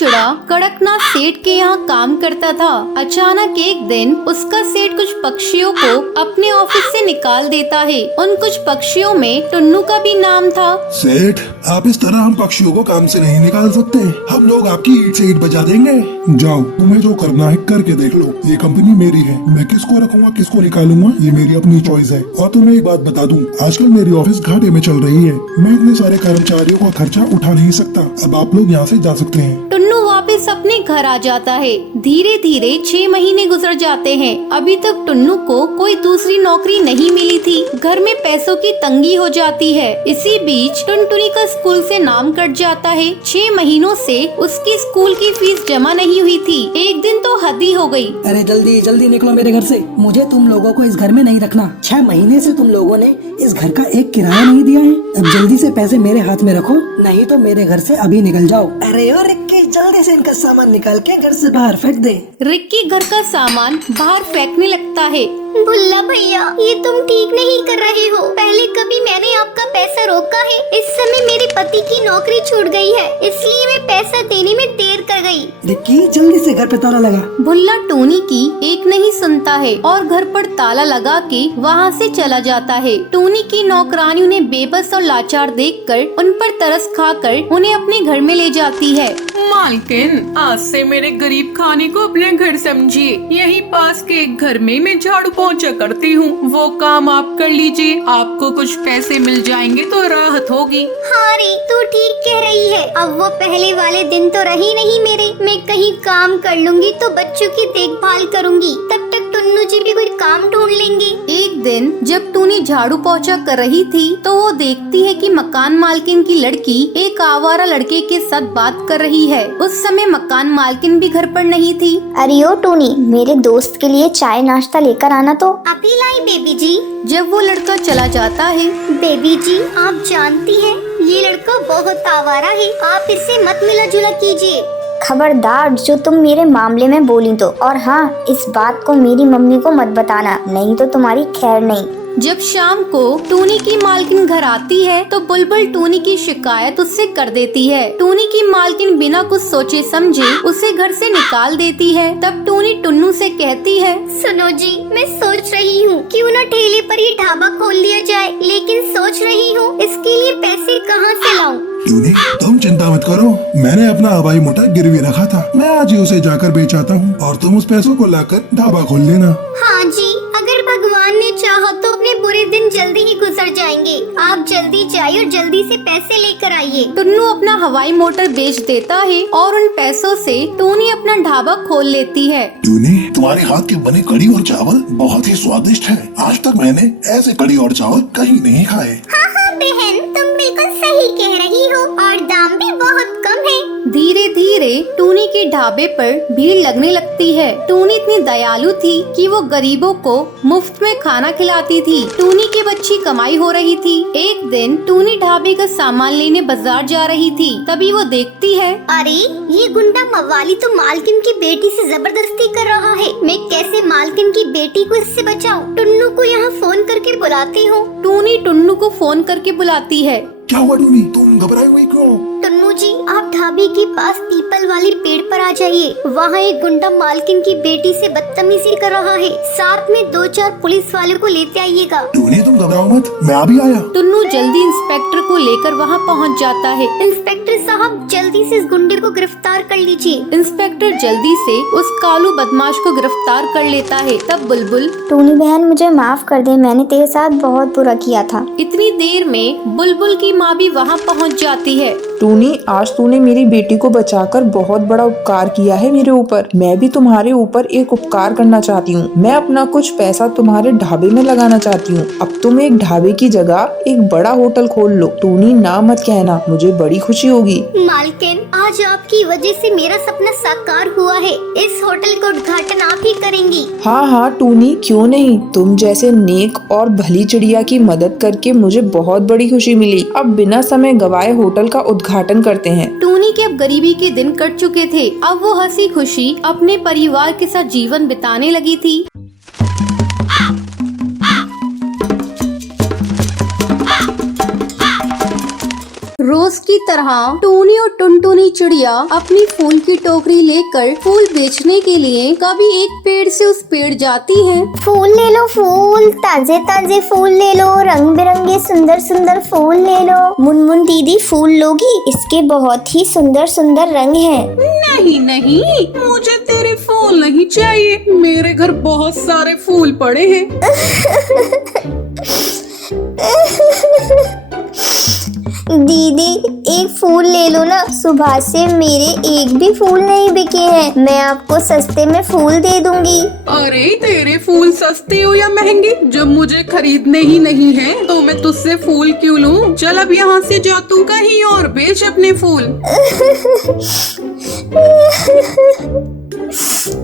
चिड़ा कड़कनाथ सेठ के यहाँ काम करता था। अचानक एक दिन उसका सेठ कुछ पक्षियों को अपने ऑफिस से निकाल देता है। उन कुछ पक्षियों में टुन्नू का भी नाम था। सेठ, आप इस तरह हम पक्षियों को काम से नहीं निकाल सकते। हम लोग आपकी ईंट से ईंट बजा देंगे। जाओ, तुम्हें जो करना है करके देख लो। ये कंपनी मेरी है, मैं किसको रखूंगा किसको निकालूंगा ये मेरी अपनी चॉइस है। और तुम्हें एक बात बता दूं, आजकल मेरी ऑफिस घाटे में चल रही है। मैं इतने सारे कर्मचारियों का खर्चा उठा नहीं सकता। अब आप लोग यहाँ से जा सकते हैं। टुन्नू वापस अपने घर आ जाता है। धीरे धीरे 6 महीने गुजर जाते हैं। अभी तक टुन्नू को कोई दूसरी नौकरी नहीं मिली थी। घर में पैसों की तंगी हो जाती है। इसी बीच टुनटुनी का स्कूल से नाम कट जाता है। 6 महीनों से उसकी स्कूल की फीस जमा नहीं हुई थी। एक दिन तो हद ही हो गई। अरे जल्दी जल्दी निकलो मेरे घर से। मुझे तुम लोगों को इस घर में नहीं रखना। 6 महीने से तुम लोगों ने इस घर का एक किराया नहीं दिया है। अब जल्दी से पैसे मेरे हाथ में रखो, नहीं तो मेरे घर से अभी निकल जाओ। अरे ओ रिक्की, जल्दी से इनका सामान निकाल के घर से बाहर फेंक दे। रिक्की घर का सामान बाहर फेंकने लगता है। बुल्ला भैया, ये तुम ठीक नहीं कर रहे हो। पहले कभी मैंने आपका पैसा रोका है। इस समय मेरे पति की नौकरी छूट गई है, इसलिए मैं पैसा देने में देर कर गई। रिक्की, जल्दी से घर पे ताला लगा। भुल्ला टोनी की एक नहीं सुनता है और घर पर ताला लगा के वहाँ से चला जाता है। टोनी की नौकरानी उन्हें बेबस और लाचार देखकर उन पर तरस खाकर उन्हें अपने घर में ले जाती है। मालकिन, आज से मेरे गरीब खाने को अपने घर समझिए। यहीं पास के एक घर में मैं झाड़ू पोंछा करती हूँ। वो काम आप कर लीजिए, आपको कुछ पैसे मिल जाएंगे तो राहत होगी। हाँ रे, तू ठीक कह रही है। अब वो पहले वाले दिन तो रही नहीं मेरे। मैं कहीं काम कर लूंगी तो बच्चों की देखभाल करूंगी। तब तक टुन्नू जी भी कोई काम ढूंढ लेंगे। एक दिन जब टूनी झाड़ू पोंछा कर रही थी तो वो देखती है कि मकान मालकिन की लड़की एक आवारा लड़के के साथ बात कर रही है। उस समय मकान मालकिन भी घर पर नहीं थी। अरे ओ टोनी, मेरे दोस्त के लिए चाय नाश्ता लेकर आना तो। अभी लाई बेबी जी। जब वो लड़का चला जाता है। बेबी जी, आप जानती हैं ये लड़का बहुत आवारा है। आप इससे मत मिला जुला कीजिए। खबरदार जो तुम मेरे मामले में बोली तो। और हाँ, इस बात को मेरी मम्मी को मत बताना, नहीं तो तुम्हारी खैर नहीं। जब शाम को टूनी की मालकिन घर आती है तो बुलबुल टूनी की शिकायत उससे कर देती है। टूनी की मालकिन बिना कुछ सोचे समझे उसे घर से निकाल देती है। तब टूनी टुन्नू से कहती है, सुनो जी, मैं सोच रही हूँ क्यों न ठेले पर ही ढाबा खोल लिया जाए, लेकिन सोच रही हूँ इसके लिए पैसे कहाँ से लाऊं। टूनी, तुम चिंता मत करो। मैंने अपना हवाई मोटर गिरवी रखा था, मैं आज ही उसे जाकर बेच आता हूँ और तुम उस पैसों को लाकर ढाबा खोल लेना। हाँ जी, अगर भगवान ने चाहा तो अपने बुरे दिन जल्दी ही गुजर जाएंगे। आप जल्दी जाइए और जल्दी से पैसे लेकर आइए। टुन्नू अपना हवाई मोटर बेच देता है और उन पैसों से टूनी अपना ढाबा खोल लेती है। टूनी, तुम्हारे हाथ के बने कड़ी और चावल बहुत ही स्वादिष्ट है। आज तक मैंने ऐसे कड़ी और चावल कहीं नहीं खाए। हाँ हाँ बहन, तुम बिल्कुल सही कह रही हो और दाम भी बहुत कम है। धीरे धीरे टूनी के ढाबे पर भीड़ लगने लगती है। टूनी इतनी दयालु थी कि वो गरीबों को मुफ्त में खाना खिलाती थी। टूनी की अच्छी कमाई हो रही थी। एक दिन टूनी ढाबे का सामान लेने बाजार जा रही थी। तभी वो देखती है, अरे ये गुंडा मवाली तो मालकिन की बेटी से जबरदस्ती कर रहा है। मैं कैसे मालकिन की बेटी को इससे बचाऊं? टुन्नू को यहाँ फोन करके बुलाती हूँ। टूनी टुन्नू को फोन करके बुलाती है। क्या हुआ टूनी, तुम घबराई हुई क्यों? टुन्नू जी, आप ढाबे के पास पीपल वाले पेड़ पर आ जाइए। वहाँ एक गुंडा मालकिन की बेटी से बदतमीजी कर रहा है। साथ में 2-4 पुलिस वाले को लेते आइएगा। टूनी, तुम घबराओ मत, मैं अभी आया। टुन्नू जल्दी इंस्पेक्टर को लेकर वहाँ पहुँच जाता है। इंस्पेक्टर साहब, जल्दी से इस गुंडे को गिरफ्तार कर लीजिए। इंस्पेक्टर जल्दी से उस कालू बदमाश को गिरफ्तार कर लेता है। तब बुलबुल, टूनी बहन, मुझे माफ कर दे, मैंने तेरे साथ बहुत बुरा किया था। इतनी देर में बुलबुल की माँ भी वहाँ पहुँच जाती है। टूनी, आज तूने मेरी बेटी को बचाकर बहुत बड़ा उपकार किया है मेरे ऊपर। मैं भी तुम्हारे ऊपर एक उपकार करना चाहती हूँ। मैं अपना कुछ पैसा तुम्हारे ढाबे में लगाना चाहती हूँ। अब तुम एक ढाबे की जगह एक बड़ा होटल खोल लो। टूनी, ना मत कहना, मुझे बड़ी खुशी होगी। मालकिन, आज आपकी वजह से मेरा सपना साकार हुआ है। इस होटल का उद्घाटन आप ही करेंगी। हाँ हाँ टूनी, क्यों नहीं। तुम जैसे नेक और भली चिड़िया की मदद करके मुझे बहुत बड़ी खुशी मिली। अब बिना समय गवाए होटल का उद्घाटन करते हैं। टूनी के अब गरीबी के दिन कट चुके थे। अब वो हंसी खुशी अपने परिवार के साथ जीवन बिताने लगी थी। रोज की तरह टूनी और टुनटुनी चिड़िया अपनी फूल की टोकरी लेकर फूल बेचने के लिए कभी एक पेड़ से उस पेड़ जाती हैं। फूल ले लो, फूल ताजे ताजे फूल ले लो, रंग बिरंगे सुंदर सुंदर फूल ले लो। मुनमुन दीदी फूल लोगी? इसके बहुत ही सुंदर सुंदर रंग हैं। नहीं नहीं, मुझे तेरे फूल नहीं चाहिए, मेरे घर बहुत सारे फूल पड़े हैं। दीदी एक फूल ले लो ना, सुबह से मेरे एक भी फूल नहीं बिके हैं, मैं आपको सस्ते में फूल दे दूंगी। अरे तेरे फूल सस्ते हो या महंगे, जब मुझे खरीदने ही नहीं है तो मैं तुझसे फूल क्यों लूं? चल अब यहाँ से जा, तू कहीं और बेच अपने फूल।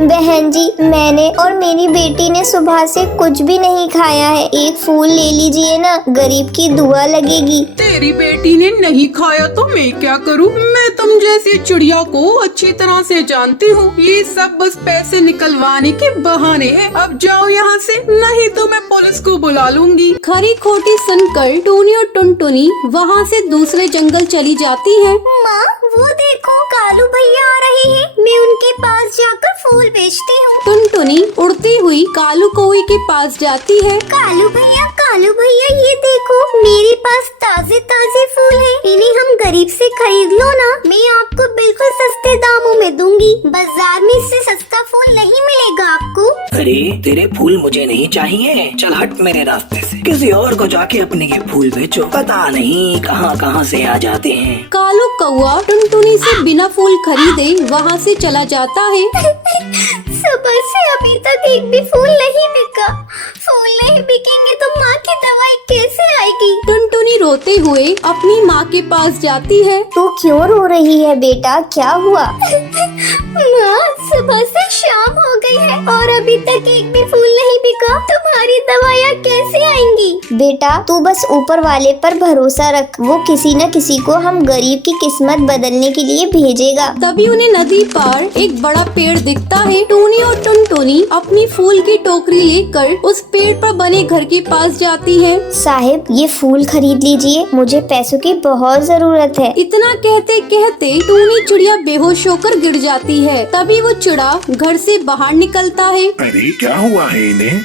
बहन जी, मैंने और मेरी बेटी ने सुबह से कुछ भी नहीं खाया है, एक फूल ले लीजिए ना, गरीब की दुआ लगेगी। तेरी बेटी ने नहीं खाया तो मैं क्या करूं? मैं तुम जैसी चिड़िया को अच्छी तरह से जानती हूँ, ये सब बस पैसे निकलवाने के बहाने हैं। अब जाओ यहाँ से, नहीं तो मैं पुलिस को बुला लूंगी। खरी खोटी सुनकर टूनी और टुनटुनी वहाँ से दूसरे जंगल चली जाती हैं। माँ वो देखो कालू भैया आ रहे हैं, मैं उनके पास जाकर फूल बेचती हूँ। टुनटुनी उड़ती हुई कालू कौवे के पास जाती है। कालू भैया ये देखो मेरे पास ताजे ताजे फूल हैं, इन्हें हम गरीब से खरीद लो ना, मैं आपको बिल्कुल सस्ते दामों में दूंगी, बाजार में इससे सस्ता फूल नहीं मिलेगा आपको। अरे तेरे फूल मुझे नहीं चाहिए, चल हट मेरे रास्ते से, किसी और को जाके अपने ये फूल बेचो, पता नहीं कहाँ कहाँ से आ जाते हैं। कालू कौवा टुनटुनी से बिना फूल खरीदे वहाँ से चला जाता है। सुबह से अभी तक एक भी फूल नहीं बिका, फूल नहीं बिकेंगे तो माँ की दवाई कैसे आएगी? टुनटुनी रोते हुए अपनी माँ के पास जाती है। तू क्यों रो रही है बेटा, क्या हुआ? माँ सुबह से शाम हो गई है और अभी तक एक भी फूल नहीं बिका, तुम्हारी दवाइयाँ कैसे आएंगी? बेटा तू बस ऊपर वाले पर भरोसा रख, वो किसी न किसी को हम गरीब की किस्मत बदलने के लिए भेजेगा। तभी उन्हें नदी पार एक बड़ा पेड़ दिखता है। टूनी और टुनटुनी अपनी फूल की टोकरी लेकर उस पेड़ पर बने घर के पास जाती है। साहिब ये फूल खरीद लीजिए, मुझे पैसों की बहुत जरूरत है। इतना कहते कहते टूनी चिड़िया बेहोश होकर गिर जाती है। तभी वो चिड़ा घर से बाहर निकलता है। अरे क्या हुआ है इन्हें?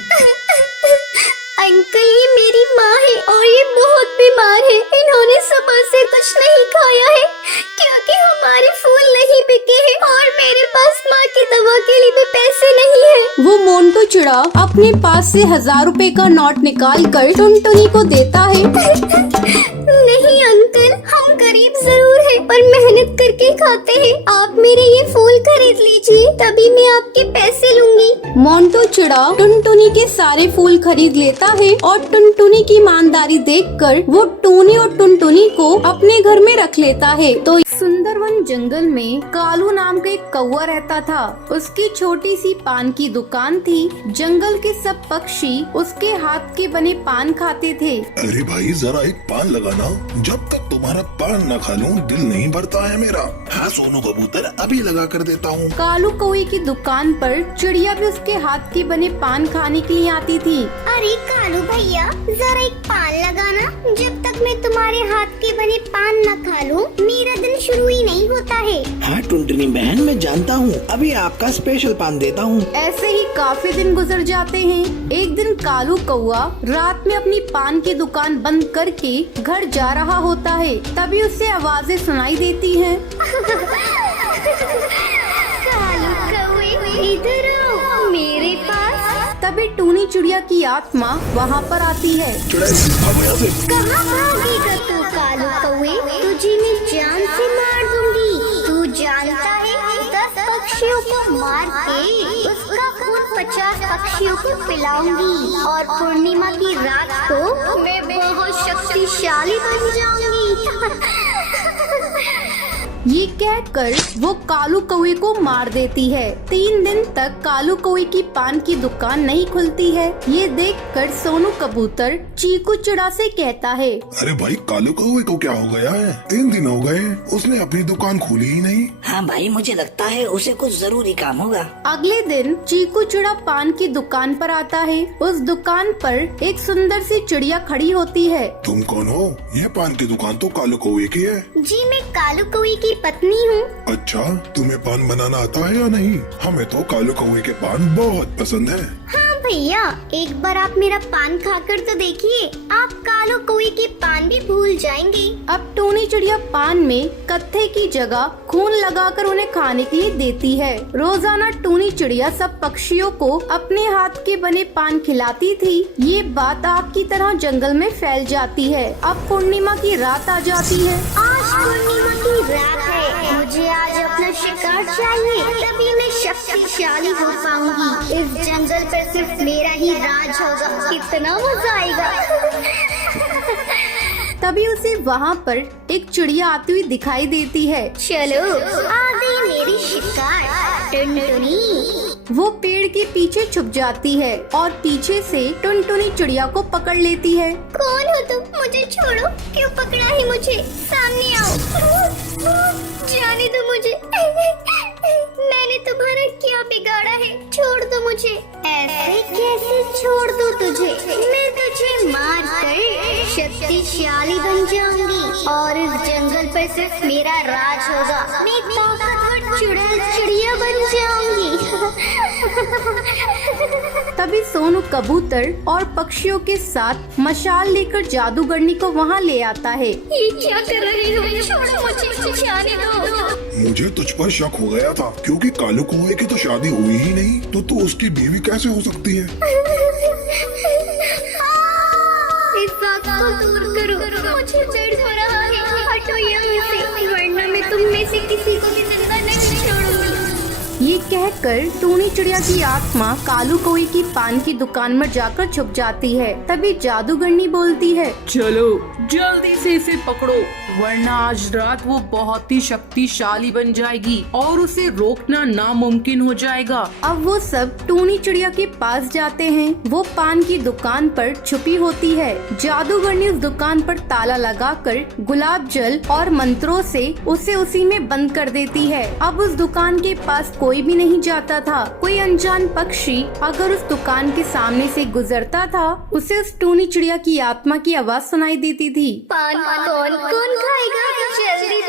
अंकल ये मेरी माँ है और ये बहुत बीमार है, इन्होंने सुबह से कुछ नहीं खाया है क्योंकि हमारे फूल नहीं बिके हैं और मेरे पास माँ की दवा के लिए भी पैसे नहीं है। वो मोंटू चिड़ा अपने पास से 1000 रुपए का नोट निकाल कर टुनटुनी को देता है। नहीं अंकल, हम गरीब जरूर हैं पर मेहनत करके खाते हैं, आप मेरे ये फूल खरीद लीजिए तभी मैं आपके पैसे लूंगी। मोंटू चिड़ा टुनटुनी के सारे फूल खरीद लेता है और टुनटुनी की ईमानदारी देखकर वो टूनी और टुनटुनी को अपने घर में रख लेता है। तो सुंदरवन जंगल में कालू नाम का एक कौवा रहता था। उसकी छोटी सी पान की दुकान थी। जंगल के सब पक्षी उसके हाथ के बने पान खाते थे। अरे भाई जरा एक पान लगाना, जब तक तुम्हारा पान न खा लूं दिल नहीं भरता है मेरा। हाँ सोनू कबूतर, अभी लगा कर देता हूँ। कालू कौवे की दुकान पर चिड़िया भी उसके हाथ के बने पान खाने के लिए आती थी। अरे कालू भैया जरा एक पान लगाना, जब तक मैं तुम्हारे हाथ के बने पान न खा लूं मेरा दिन शुरू ही नहीं होता है। हाँ टुनटुनी बहन मैं जानता हूँ, अभी आपका स्पेशल पान देता हूँ। ऐसे ही काफी दिन गुजर जाते हैं। एक दिन कालू कौवा रात में अपनी पान की दुकान बंद करके घर जा रहा होता है। तभी उसे आवाजें सुनाई देती हैं। कालू कौवे इधर आओ मेरे पास। तभी टूनी चिड़िया की आत्मा वहाँ पर आती है। कहाँ भागेगा तू कालू कौवे, तुझे मैं जान से मार दूंगी। तू जानता है 10 पक्षियों को मार के उसका खून 50 पक्षियों को पिलाऊंगी और पूर्णिमा की रात को मैं बहुत शक्तिशाली बन जाऊंगी। ये कहकर वो कालू कौवे को मार देती है। 3 दिन तक कालू कौवे की पान की दुकान नहीं खुलती है। ये देखकर सोनू कबूतर चीकू चिड़ा से कहता है, अरे भाई कालू कौवे को क्या हो गया है? 3 दिन हो गए उसने अपनी दुकान खोली ही नहीं। हाँ भाई, मुझे लगता है उसे कुछ जरूरी काम होगा। अगले दिन चीकू चिड़ा पान की दुकान पर आता है। उस दुकान पर एक सुंदर सी चिड़िया खड़ी होती है। तुम कौन हो? ये पान की दुकान तो कालू कौवे की है। जी मैं कालू कौवे की पत्नी हूँ। अच्छा, तुम्हें पान बनाना आता है या नहीं? हमें तो कालू कौवे के पान बहुत पसंद है। हाँ भैया, एक बार आप मेरा पान खाकर तो देखिए, आप कालू कौवे के पान भी भूल जाएंगे। अब टूनी चिड़िया पान में कत्थे की जगह खून लगाकर उन्हें खाने के लिए देती है। रोजाना टूनी चिड़िया सब पक्षियों को अपने हाथ के बने पान खिलाती थी। ये बात आग की तरह जंगल में फैल जाती है। अब पूर्णिमा की रात आ जाती है। आज पूर्णिमा की रात है, मुझे आज अपना शिकार चाहिए, तभी मैं शक्तिशाली हो पाऊंगी। इस जंगल पर सिर्फ मेरा ही राज होगा, कितना मजा आएगा। तभी उसे वहाँ पर एक चिड़िया आती हुई दिखाई देती है। चलो आ गई मेरी शिकार टुनटुनी। वो पेड़ के पीछे छुप जाती है और पीछे से टुनटुनी चिड़िया को पकड़ लेती है। कौन हो तुम? मुझे छोड़ो, क्यों पकड़ा है मुझे? सामने आओ, जाने दो मुझे। मैंने तुम्हारा क्या बिगाड़ा है? छोड़ दो मुझे। ऐसे कैसे छोड़ दो तुझे? मैं तुझे मार कर शक्तिशाली बन जाऊंगी और इस जंगल पर सिर्फ मेरा राज होगा। मैं ताकतवर चुड़ैल चिड़िया बन जाऊंगी। तभी सोनू कबूतर और पक्षियों के साथ मशाल लेकर जादूगरनी को वहाँ ले आता है। ये क्या कर रही हो? छोड़ो मुझे, जाने दो। मुझे तुझ पर शक हो गया था, क्योंकि कालू कौवे की तो शादी हुई ही नहीं, तो तू उसकी बीवी कैसे हो सकती है? इस बात को दूर करो, मुझे डर हो रहा है। हटो यहाँ से, वरना मैं तुम में से किसी को भी जिंदा नहीं छोड़ूंगी। ये कहकर टूनी चिड़िया की आत्मा कालू कौवे की पान की दुकान में जाकर छुप जाती है। तभी जादूगरनी बोलती है, चलो जल्दी से इसे पकड़ो, वरना आज रात वो बहुत ही शक्तिशाली बन जाएगी और उसे रोकना नामुमकिन हो जाएगा। अब वो सब टूनी चिड़िया के पास जाते हैं। वो पान की दुकान पर छुपी होती है। जादूगरनी उस दुकान पर ताला लगाकर गुलाब जल और मंत्रों से उसे उसी में बंद कर देती है। अब उस दुकान के पास कोई भी नहीं जाता था। कोई अनजान पक्षी अगर उस दुकान के सामने से गुजरता था, उसे उस टूनी चिड़िया की आत्मा की आवाज सुनाई देती थी। पान कौन कौन खाएगा? जल्दी